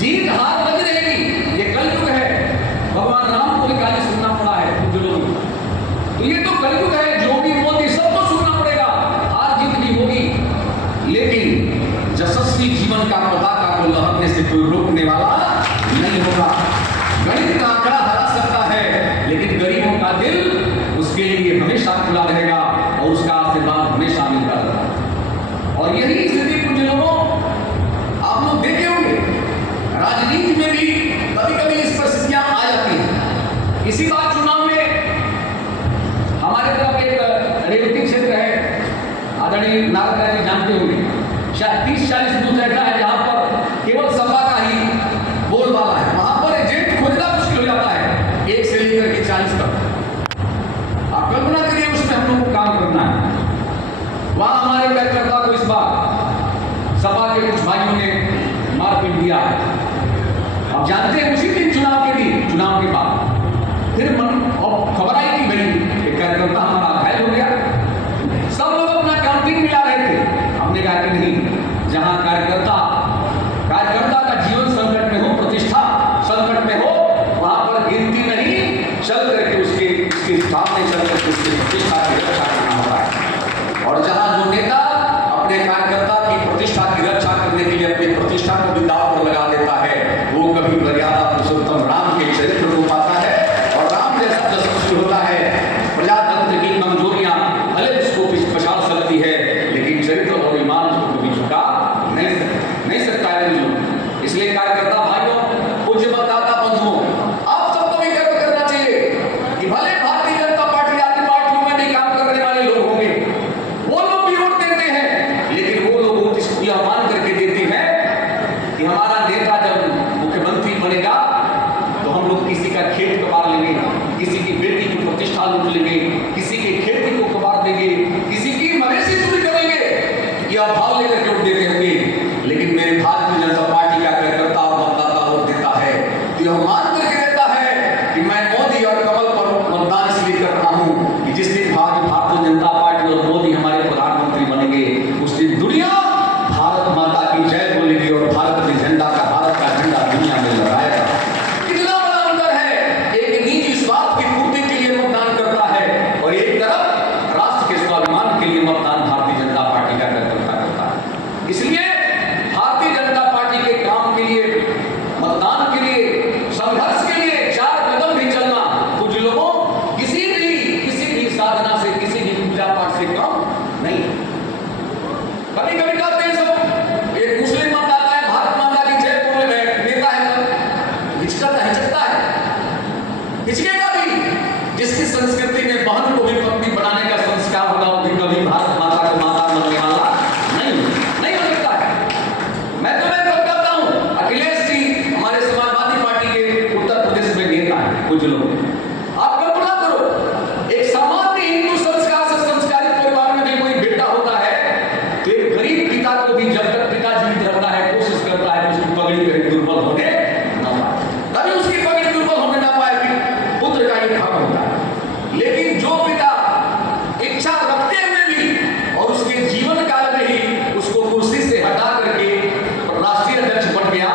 जीत हार बज रहेगी। ये कलयुग है। भगवान राम को भी गाली सुनना पड़ा है कुछ लोगों को। तो ये तो कलयुग है, जो भी मोदी सबको सुनना पड़ेगा, हार जीत भी होगी, लेकिन यशस्वी जीवन का पताका को लहरने से कोई रोकने वाला नहीं होगा। गणित का आंकड़ा हरा सकता है, लेकिन गरीबों का दिल उसके लिए हमेशा खुला रहेगा और उसका आशीर्वाद हमेशा मिलता रहेगा। और यही स्थिति कुछ लोगों आप लोग देखे होंगे, राजनीति में भी कभी कभी इस परिस्थितियां आ जाती हैं। इसी बार चुनाव में हमारे तरफ एक रेवती क्षेत्र है, आदरणीय नारद राय जी जानते होंगे, शायद 30-40 बूथ रहता है जहां पर केवल सपा का ही बोलबाला है। वहां पर एजेंट खोजना मुश्किल हो जाता है 1 से लेकर के 40 तक। आप कल्पना करिए उसमें हम लोग को काम करना है। वहां हमारे कार्यकर्ता को इस बार सपा के कुछ भाइयों ने मारपीट दिया। अब जानते हैं उसी दिन चुनाव के दिन, चुनाव के बाद फिर खबर आई कि भाई कार्यकर्ता हमारा घायल हो गया। सब लोग अपना काउंटिंग मिला रहे थे। हमने कहा कि नहीं, जहां कार्यकर्ता का जीवन संकट में हो, प्रतिष्ठा संकट में हो, वहां पर गिनती नहीं, चल करके उसके सामने चल करके उसकी प्रतिष्ठा की रक्षा करना होता है। और जहां जो नेता अपने कार्यकर्ता की प्रतिष्ठा की रक्षा करने के लिए अपनी प्रतिष्ठा को भी दांव पर लगा देता है, वो कभी मर्यादा पुरुषोत्तम राम के चरित्र को पाता है और राम जैसा यशस्वी होता है। प्रजातंत्र की कमजोरियां भले उसको पछाड़ सकती है, लेकिन चरित्र और ईमान उसको कभी झुका नहीं सकता है। इसलिए कार्यकर्ता भाइयों, पूज्य मतदाता बंधुओं, आप सबको भी गर्व करना चाहिए कि भले भारतीय जनता पार्टी आदि पार्टियों में भी काम करने वाले लोग होंगे, वो लोग भी वोट देते हैं, लेकिन वो लोग वोट इसको यह मान करके देते हैं कि हमारा नेता जब मुख्यमंत्री बनेगा तो हम लोग किसी का खेत कबार लेंगे, किसी की बेटी की प्रतिष्ठा लूट लेंगे, किसी के खेती को कबार देंगे, किसी की मवेशी चोरी करेंगे, यह भाव लेकर के वोट देते होंगे। लेकिन मेरे भारतीय जनता पार्टी का कार्यकर्ता और मतदाता वोट देता है तो यह मान करके देता है कि मैं मोदी और कमल पर मतदान इसलिए कर रहा हूं कि जिस दिन भारतीय जनता पार्टी और मोदी हमारे प्रधानमंत्री बनेंगे, उस दिन दुनिया भारत माता की जय बोलेगी और भारत का झंडा दुनिया में लहराएगा। कितना बड़ा अंतर है। एक निजी स्वार्थ की पूर्ति के लिए मतदान करता है और एक तरफ राष्ट्र के स्वाभिमान के लिए मतदान भारतीय जनता पार्टी का कार्यकर्ता करता है। इसलिए भारतीय जनता पार्टी के काम के लिए, मतदान के लिए, संघर्ष के लिए 4 कदम भी चलना कुछ लोगों किसी भी साधना से, किसी भी पूजा पाठ से कम नहीं। कभी कभी कहते हैं सब एक मुस्लिम मतदाता है, भारत माता की जय बोलने नेता है, हिचकता है, हिचकेगा भी। जिसकी संस्कृति में बहन को भी पत्नी बनाने का संस्कार होगा, वो भी कभी भारत माता को माता बनने वाला नहीं हो सकता है। मैं कहता हूं, अखिलेश जी हमारे समाजवादी पार्टी के उत्तर प्रदेश में नेता है। कुछ लोग आप कल्पना करो, एक सामान्य हिंदू संस्कार से संस्कारित परिवार में भी कोई बेटा होता है तो एक गरीब पिता को भी जब तक पिता जीवित रहता है कोशिश करता है कि उसकी पगड़ी कहीं दुर्बल होने ना पाए, कभी उसकी पगड़ी दुर्बल होने ना पाए, फिर पुत्र का ये हक होता है। लेकिन जो पिता इच्छा रखते हुए भी और उसके जीवन काल में ही उसको कुर्सी से हटा करके राष्ट्रीय अध्यक्ष बन गया,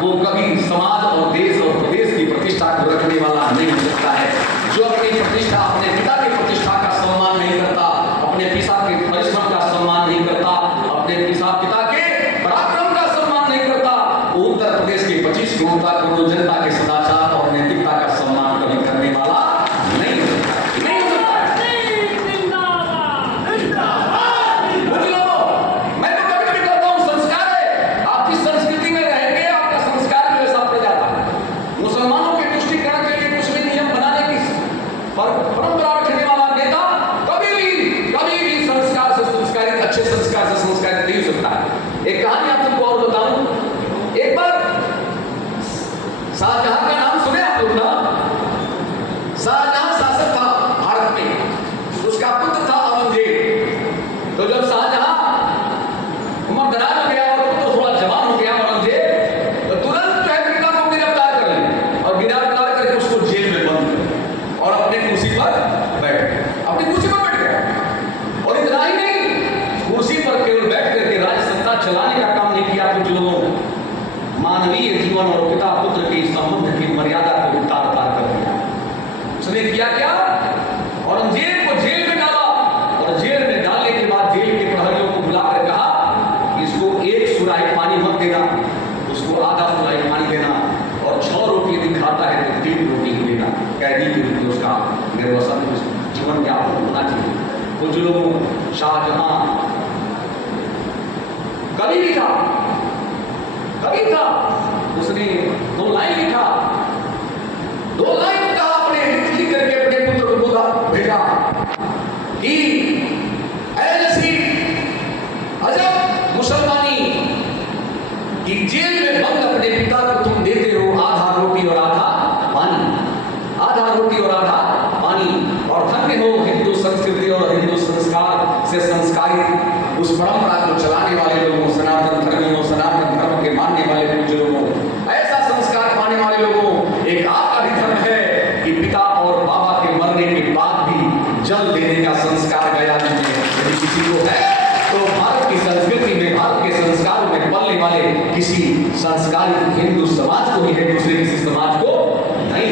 वो कभी समाज और देश और प्रदेश की प्रतिष्ठा को रखने वाला नहीं हो सकता है। जो अपनी प्रतिष्ठा, अपने पिता की प्रतिष्ठा का सम्मान नहीं करता, अपने पिता के परिश्रम का सम्मान नहीं करता, अपने पिता के पराक्रम का सम्मान नहीं करता, वो उत्तर प्रदेश के 25 करोड़ जनता के सदाचार और नैतिकता का सम्मान कभी करने वाला नहीं हो सकता है। मैं तो कभी कभी कहता हूं, संस्कार है, आप जिस संस्कृति में रहेंगे आपका संस्कार भी वैसा पड़ जाता है। मुसलमानों के तुष्टिकरण के लिए कुछ भी नियम बनाने की परंपरा रखने वाला नेता कभी भी संस्कार से संस्कारित, अच्छे संस्कार से संस्कारित नहीं हो सकता है। एक कहानी आप सबको और बताऊं। एक बार शाहजहां का नाम सुने आप लोग ना? शाहजहां शासक था भारत में, उसका पुत्र था औरंगजेब। तो जब शाहजहां उम्र दराज हो गया और पुत्र थोड़ा जवान हो गया औरंगजेब, तो तुरंत जो है पिता को गिरफ्तार कर लिया और गिरफ्तार करके उसको जेल में बंद कर और अपने कुर्सी पर बैठ गया। और इतना ही नहीं, कुर्सी पर केवल बैठ करके राज्य सत्ता चलाने का काम नहीं किया। कुछ लोगों मानवीय जीवन जीवन और पिता पुत्र के संबंध की मर्यादा को तार तार कर दिया। उसने किया क्या? औरंगजेब को जेल में डाला, और जेल में डालने के बाद जेल के प्रहरियों को बुलाकर कहा कि इसको एक सुराही पानी मत देना, उसको आधा सुराही पानी देना, और 6 रोटी यदि खाता है तो 3 रोटी ही देना। कैदी के रूप में उसका निर्वसन जीवन यापन होना चाहिए। कुछ लोगों शाहजहां कवि भी था, उसने 2 लाइन लिखा, 2 लाइन कहा, अपने लिख करके अपने पुत्र को भेजा कि ऐसी अजब मुसलमानी कि जेल में बंद अपने पिता को तुम देते हो आधा रोटी और आधा पानी, आधा रोटी और आधा पानी। और धन्य हो हिंदू संस्कृति और हिंदू संस्कार से संस्कारित उस परंपरा को चलाने वाले लोगों, सनातन धर्मियों, सनातन धर्म के मानने वाले कुछ लोगों, ऐसा संस्कार पाने वाले लोगों। एक आपका भी धर्म है कि पिता और बाबा के मरने के बाद भी जल देने का संस्कार गया नहीं है। यदि किसी को है तो भारत की संस्कृति में, भारत के संस्कारों में पलने वाले किसी संस्कारित हिंदू समाज को ही है, दूसरे किसी समाज को नहीं।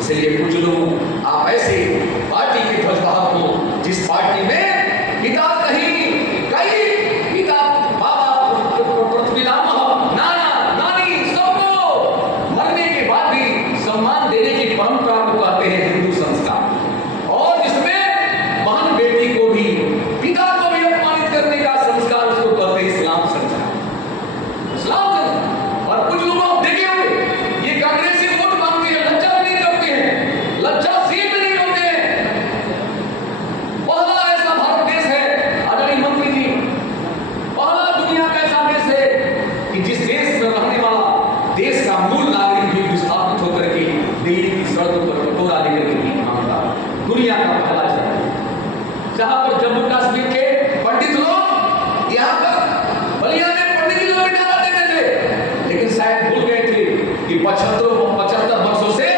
इसलिए कुछ लोग आप ऐसे पार्टी के ध्वजवाहक हो जिस पार्टी में पिता पिता बाबा पितामह नाना नानी सबको मरने के बाद भी सम्मान देने की परंपरा को कहते हैं हिंदू संस्कार, और जिसमें बहन बेटी को भी, पिता को भी अपमानित करने का संस्कार उसको कहते हैं इस्लाम संस्कार, इस्लाम संस्कार। और कुछ लोग आप देखे होंगे ये कांग्रेस से वोट मांगते हैं, लज्जा भी नहीं करते हैं, लज्जाशील भी नहीं होते हैं। पहला ऐसा भारत देश है आदरणीय मंत्री जी, पहला दुनिया का ऐसा देश है कि जिस देश में रहने वाला देश का मूल नागरिक भी विस्थापित होकर के दिल्ली की सड़कों पर कटोरा लेकर के भीख मांगता, दुनिया का पहला शहर। जहां पर जम्मू कश्मीर के पंडित लोग यहाँ पर बलिया में पंडित जी लोग डाला देते थे, लेकिन शायद भूल गए थे कि 75 वर्षों से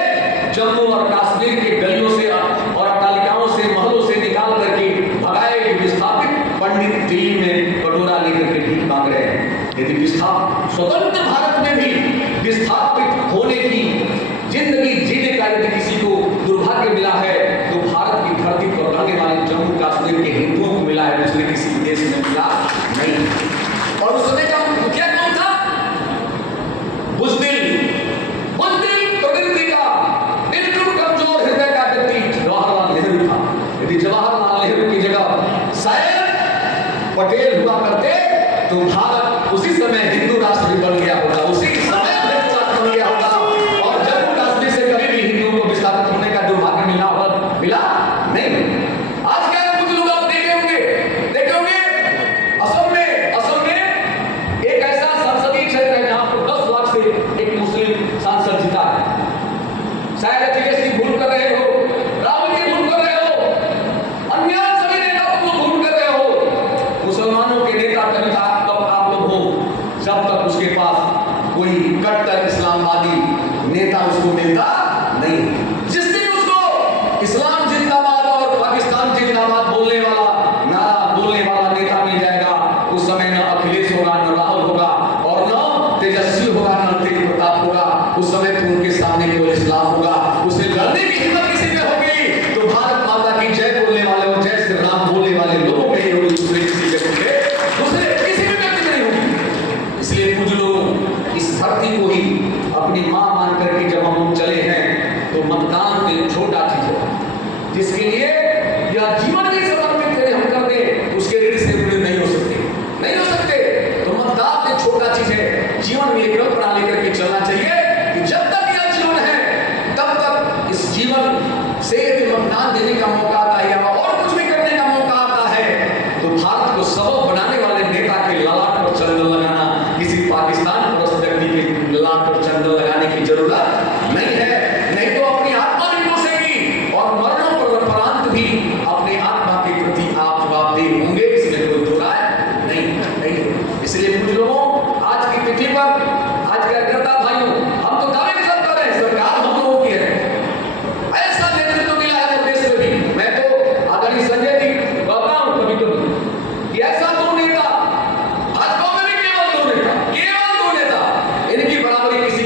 जम्मू और कश्मीर के गलियों से और अट्टालिकाओं से, महलों से निकाल करके भगाए विस्थापित पंडित दिल्ली में कटोरा लेकर के भीख मांग रहे हैं। यदि स्वतंत्र भारत में भी विस्थापित होने की जिंदगी जीने का यदि किसी को दुर्भाग्य मिला है तो भारत की धरती पर रहने वाले जम्मू कश्मीर के हिंदुओं को मिला है, दूसरे किसी देश में मिला नहीं। और उस समय का मुखिया कौन था? बुज़दिल प्रवृत्ति का बिल्कुल कमजोर हृदय का व्यक्ति जवाहरलाल नेहरू था। यदि जवाहरलाल नेहरू की जगह शायद पटेल हुआ करते तो भारत उसी समय हिंदू राष्ट्र बन गया होता, उसी समय हिंदू राष्ट्र बन गया होता, और जम्मू कश्मीर से कभी भी हिंदुओं को विस्थापित होने का दुर्भाग्य मिला नहीं। आज क्या कुछ लोग आप देखे होंगे असम में एक ऐसा संसदीय क्षेत्र है जहां पर 10 लाख से एक मुस्लिम सांसद जीता है। शायद अखिलेश जी भूल कर रहे हो, राहुल जी भूल कर रहे हो, अन्य सभी नेता को भूल कर रहे हो। मुसलमानों के नेता कभी कब आप लोग हो जब तक उसके पास कोई कट्टर इस्लामवादी नेता उसको मिलता नहीं। जिस दिन उसको इस्लाम जिंदाबाद और पाकिस्तान जिंदाबाद बोलने वाला नेता मिल जाएगा, उस समय न अखिलेश होगा, न राहुल होगा, और न तेजस्वी होगा, न तेज प्रताप होगा। उस समय तो उनके सामने केवल इस्लाम होगा। उससे लड़ने की हिम्मत किसी में होगी तो भारत माता की जय बोलने वाले और जय श्री राम बोलने वाले लोगों में ही होगी, दूसरे किसी व्यक्ति में, दूसरे किसी भी व्यक्ति में नहीं होगी। इसलिए कुछ लोग इस धरती को ही अपनी मां मान करके जब हम लोग चले हैं तो मतदान तो छोटा चीज है जिसके लिए यह जीवन भी समर्पित करें हम कर दे, उसके ऋण से ऋण नहीं हो सकते। तो मतदान तो छोटा चीज है। जीवन में एक कल्पना लेकर के चलना चाहिए कि जब तक यह जीवन है तब तक इस जीवन से यदि मतदान देने का मौका आता है या और कुछ भी करने का मौका आता है तो भारत को सबक बनाने वाले नेता के ललाट पर चंदन लगाना, किसी पाकिस्तान परस्त व्यक्ति के ललाट पर चंदन लगाने की जरूरत नहीं है। नहीं तो अपनी आत्मा भी बसेगी और मरणोपरांत भी अपने आत्मा के प्रति आप जवाबदेह होंगे, इसमें कोई दो राय नहीं। इसलिए कुछ लोगों आज की तिथि पर, आज क्या करता भाइयों, हम तो दावे के साथ कर रहे हैं सरकार हम लोगों की है, ऐसा नेतृत्व मिला है प्रदेश में भी। मैं तो आदरणीय संजय जी कहता हूं कभी कभी ऐसा दो नेता भाजपा में भी केवल दो नेता, इनकी बराबरी किसी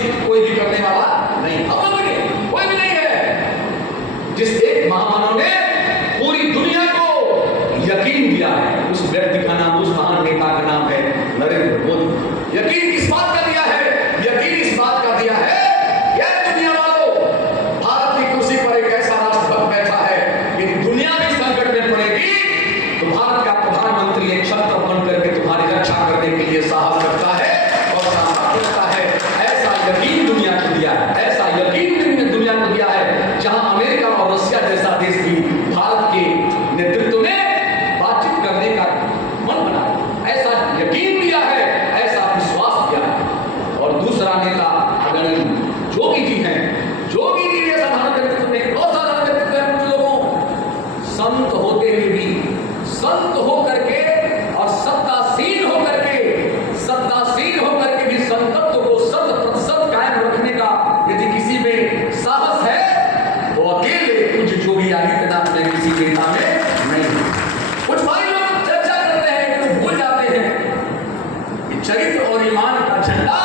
झंडा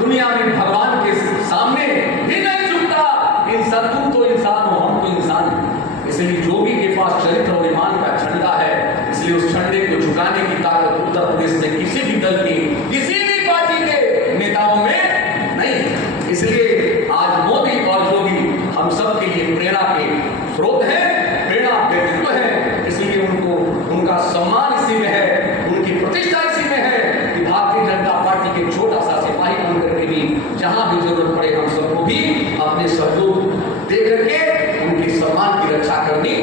दुनिया में भगवान के सामने भी नहीं झुकता। इंसान, तुम तो इंसान हो, हम तो इंसान हैं। इसलिए जोगी के पास चरित्र और ईमान का झंडा है, इसलिए उस झंडे को झुकाने की ताकत उत्तर प्रदेश में किसी भी दल की, किसी भी पार्टी के नेताओं में नहीं। इसलिए आज मोदी और जोगी हम सब के लिए प्रेरणा के स्रोत है, प्रेरणा व्यक्तित्व है। इसलिए उनको, उनका सम्मान इसी में है, उनकी प्रतिष्ठा इसी में है कि भारतीय जनता पार्टी के छोटा सा सिपाही बनकर के भी जहां भी जरूरत पड़े हम सबको भी अपने सहयोग दे करके उनके सम्मान की रक्षा करनी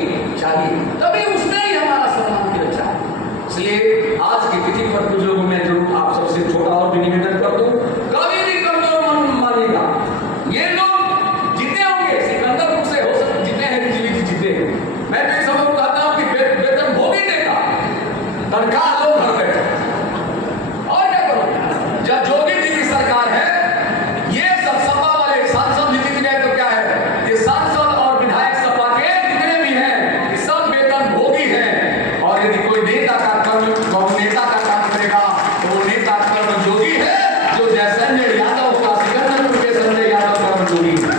चाहिए, तभी उसमें ही हमारा सम्मान की रक्षा है। इसलिए आज की तिथि पर बुजुर्गों में जरूर आप सबसे छोटा और भी निवेदन कर दूं, कभी भी कमजोर मन मानिएगा। ये लोग जीते होंगे, सिकंदरपुर से हो सकते जीते हैं, जी जीते हैं। मैं तो सबको कहता हूं कि वेतन भोग ही देगा, तनख्वाह लो घर बैठे, और क्या करो। जब जोगी जी की सरकार है, ये सब सपा वाले सांसद जीत गए तो क्या है, ये सांसद और विधायक सपा के जितने भी हैं, ये सब वेतन भोगी हैं। और यदि कोई नेता का कर्म, नेता का काम करेगा तो वो नेता कर्म जोगी है, जो जैसे संजय यादव का, सिकंदरपुर के संजय यादव कर्म जोगी है।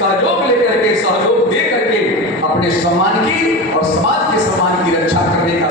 सहयोग लेकर के, सहयोग दे करके अपने सम्मान की और समाज के सम्मान की रक्षा करने का